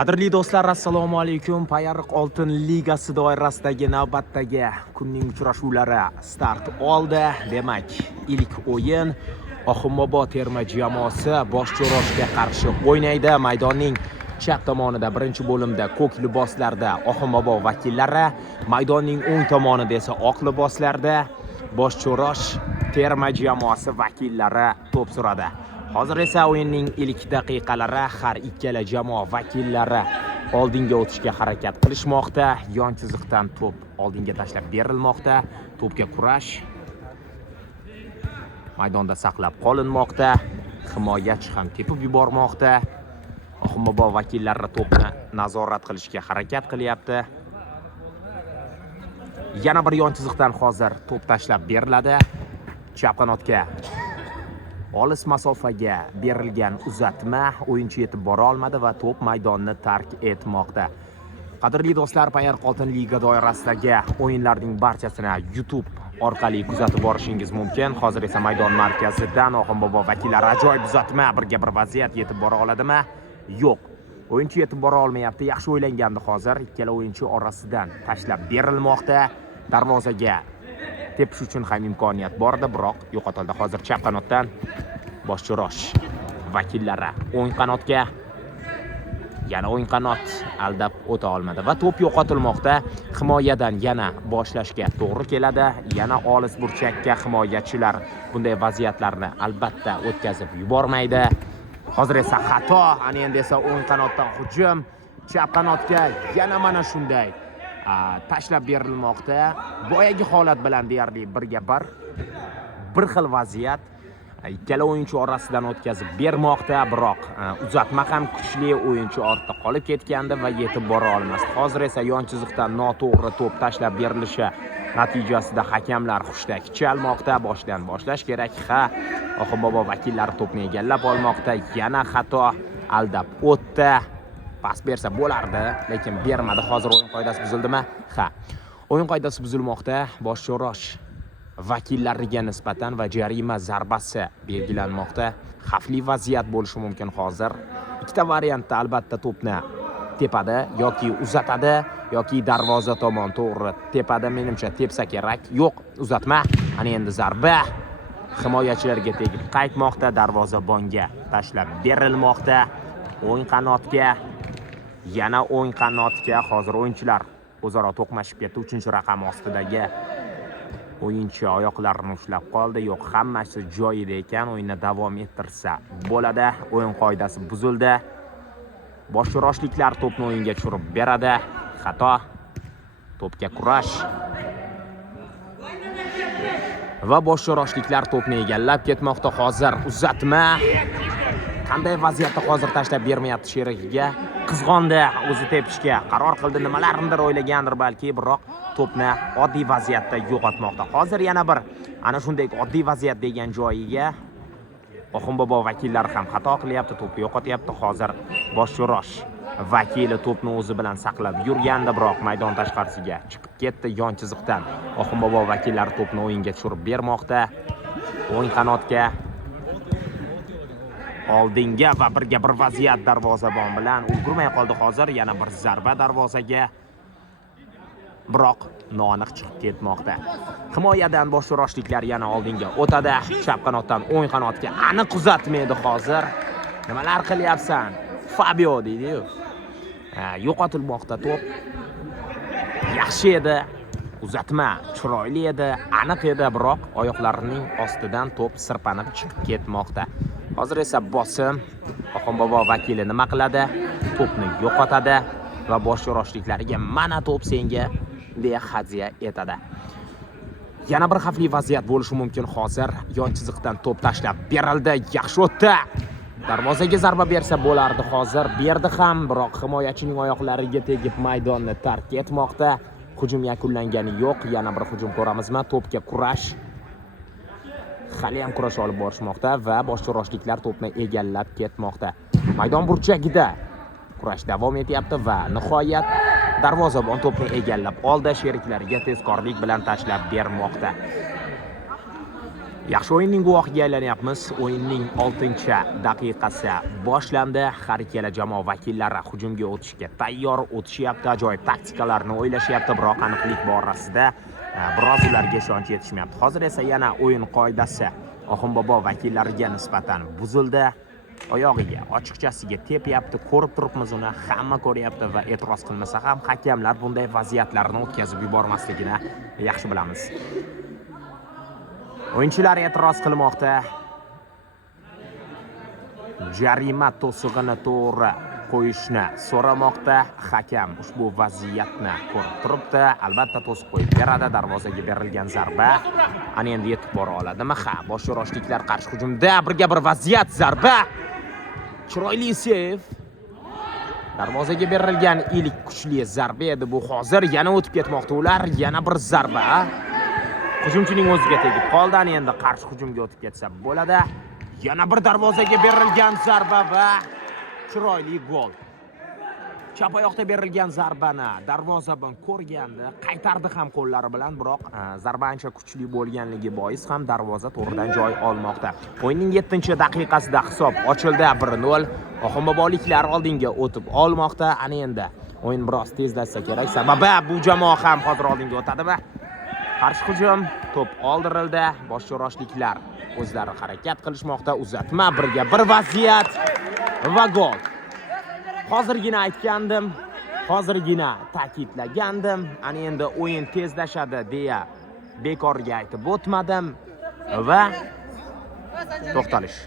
Qadrli do'stlar, assalomu alaykum. Payariq Oltin Ligasi doirasidagi navbatdagi kunning uchrashuvlari start oldi. Demak, ilk o'yin Oxunobod terma jamoasi Boshcho'roshga qarshi o'ynaydi. Maydonning chap tomonida birinchi bo'limda ko'k liboslarda Oxunobod vakillari, maydonning o'ng tomonida esa oq liboslarda Boshcho'rosh terma jamoasi vakillari to'p suradi. Hozir esa o'yinning ilk daqiqalari har ikkala jamoa vakillari oldinga o'tishga harakat qilishmoqda. Yon chiziqdan to'p oldinga tashlab berilmoqda. To'pga kurash. Maydonda saqlab qolinmoqda. Himoyachi ham tepib yubormoqda. Oxunobod vakillari to'pni nazorat qilishga harakat qilyapti. Yana bir yon chiziqdan hozir to'p tashlab beriladi. Chap qanotga olis masofaga berilgan uzatma, o'yinchi yetib bora olmadi va to'p maydonni tark etmoqda. Qadrli do'stlar, Payariq Oltin Liga doirasidagi o'yinlarning barchasini YouTube orqali kuzatib borishingiz mumkin. Hozir esa maydon markazidan Oxunobod vakillari ajoyib uzatma, birga bir vaziyat yetib bora oladimi? Yo'q. O'yinchi yetib bora olmayapti. Yaxshi o'ylangandi hozir. Ikkala o'yinchi orasidan tashlab berilmoqda. Darvozaga tepish uchun ham imkoniyat bor edi, biroq yo'qotildi. Hozir chap qanotdan Boshcho'rosh vakillari o'ng qanotga, yana o'ng qanot aldab o'ta olmadi va to'p yo'qotilmoqda. Himoyadan yana boshlashga to'g'ri keladi. Yana olis burchakka himoyachilar bunday vaziyatlarni albatta o'tkazib yubormaydi. Hozir esa xato, ana endi esa o'ng qanotdan hujum, chap qanotga yana mana shunday tashlab berilmoqda. Boyagi holat bilan deyarli birga bir xil vaziyat ikkala o'yinchi orasidan o'tkazib bermoqda, biroq uzatma ham kuchli, o'yinchi ortda qolib ketgandi va yetib bora olmasdi. Hozir esa yon chiziqdan noto'g'ri to'p tashlab berilishi natijasida hakamlar hushtak chalmoqda. Boshdan boshlash kerak. Oxunobod vakillari to'pni egallab olmoqda. Yana xato, aldab o'tdi. Pas bersa bo'lardi, lekin bermadi. Hozir o'yin qoidasi buzildimi? O'yin qoidasi buzilmoqda. Boshcho'rosh vakillariga nisbatan va jarima zarbasi belgilanmoqda. Xavfli vaziyat bo'lishi mumkin hozir. Ikkita variantda albatta to'pni tepadi yoki uzatadi yoki darvoza tomon to'g'ri tepadi. Menimcha tepsa kerak. Yo'q, uzatma. Ana endi zarba himoyachilarga tegib qaytmoqda. Darvozabonga tashlab berilmoqda. O'ng qanotga, yana o'ng qanotga. Hozir o'yinchilar o'zaro to'qnashib ketdi. 3-raqam ostidagi o'yinchi oyoqlarini ushlab qoldi. Yo'q, hammasi joyida ekan. O'yinni davom ettirsa bo'ladi. O'yin qoidasi buzildi. Boshcho'roshliklar to'pni o'yinga tushirib beradi. Xato. To'pga kurash. Va Boshcho'roshliklar to'pni egallab ketmoqda. Hozir uzatma. Qanday vaziyatda hozir tashlab bermayapti sherigiga? Qizg'ondi, o'zi tepishga qaror qildi, nimalarnidir o'ylagandir balki, biroq to'pni oddiy vaziyatda yo'qotmoqda. Hozir yana bir ana shunday oddiy vaziyat degan joyiga Oxunobod vakillari ham xato qilyapti, to'pni yo'qotyapti. Hozir Boshcho'rosh vakili to'pni o'zi bilan saqlab yurgandi, biroq maydon tashqarisiga chiqib ketdi. Yon chiziqdan Oxunobod vakillari to'pni o'yinga tushirib bermoqda. O'ng qanotga, oldinga va birga bir vaziyat darvozabon bilan ulgurmay qoldi. Hozir yana bir zarba darvozaga, biroq noaniq chiqib ketmoqda. Himoyadan Boshcho'roshliklar yana oldinga o'tadi. Chap qanotdan o'ng qanotga aniq uzatmaydi. Hozir nimalar qilyapsan? Fabio deydi-yu. Yo'qotilmoqda to'p. Yaxshi edi. Uzatma chiroyli edi, aniq edi, biroq oyoqlarining ostidan to'p sirpanib chiqib ketmoqda. Hozir esa bosim. Oxunobod vakili nima qiladi? To'pni yo'qotadi va Boshcho'roshliklariga mana to'p senga deya hadya etadi. Yana bir xavfli vaziyat bo'lishi mumkin hozir. Yon chiziqdan to'p tashlab berildi. Yaxshi o'tdi. Darvozaga zarba bersa bo'lardi. Hozir berdi ham, biroq himoyachining oyoqlariga tegib maydonni tark etmoqda. Hujum yakunlangani yo'q. Yana bir hujum ko'ramizmi? To'pga kurash. Hali ham kurash olib borishmoqda va Boshcho'roshliklar to'pni egallab ketmoqda. Maydon burchagida kurash davom etyapti va nihoyat darvozabon to'pni egallab oldi. Sheriklariga tezkorlik bilan tashlab bermoqda. Yaxshi o'yinning guvohiga aylanyapmiz. O'yinning 6-daqiqasi boshlandi. Har ikkala jamoa vakillari hujumga o'tishga tayyor, o'tishyapti. Ajoyib taktikalarni o'ylashyapti, biroq aniqlik borasida biroz ularga ishonch yetishmayapti. Hozir esa yana o'yin qoidasi Oxunbobo vakillariga nisbatan buzildi. Oyog'iga, ochiqchasiga tepyapti. Ko'rib turibmiz uni, hamma ko'ryapti va e'tiroz qilmasa ham hakamlar bunday vaziyatlarni o'tkazib yubormasligini yaxshi bilamiz. O'yinchilar e'tiroz qilmoqda. Jarima to'sig'ini to'g'ri qo'yishni so'ramoqda. Hakam ushbu vaziyatni ko'rib turibdi. Albatta to'siq qo'yib beradi. Darvozaga berilgan zarba ana endi yetib bora oladimi? Ha, boshroshliklar qarshi hujumda birga bir vaziyat, zarba. Chiroyli sev. Darvozaga berilgan ilk kuchli zarba edi bu. Hozir yana o'tib ketmoqda ular. Yana bir zarba. Hujumchining o'ziga tegib qoldi. Endi qarshi hujumga o'tib ketsa bo'ladi. Yana bir darvozaga berilgan zarba va chiroyli gol. Chap oyoqda berilgan zarbani darvozabon ko'rgandi, qaytardi ham qo'llari bilan, biroq zarba ancha kuchli bo'lganligi bois ham darvoza to'g'ridan joy olmoqda. O'yinning 7-daqiqasida hisob ochildi 1-0. Oxunboboliklar oldinga o'tib olmoqda. Ana endi o'yin biroz tezlashsa kerak, sababi bu jamoa ham hozir oldinga o'tadimi? Qarshi hujum, to'p oldirildi. Boshroshliklar o'zlari harakat qilishmoqda. Uzatma, birga bir vaziyat va gol. Hozirgina aytgandim, hozirgina ta'kidlagandim. Ana endi o'yin tezlashadi deya bekorga aytib o'tmadim va to'xtalish.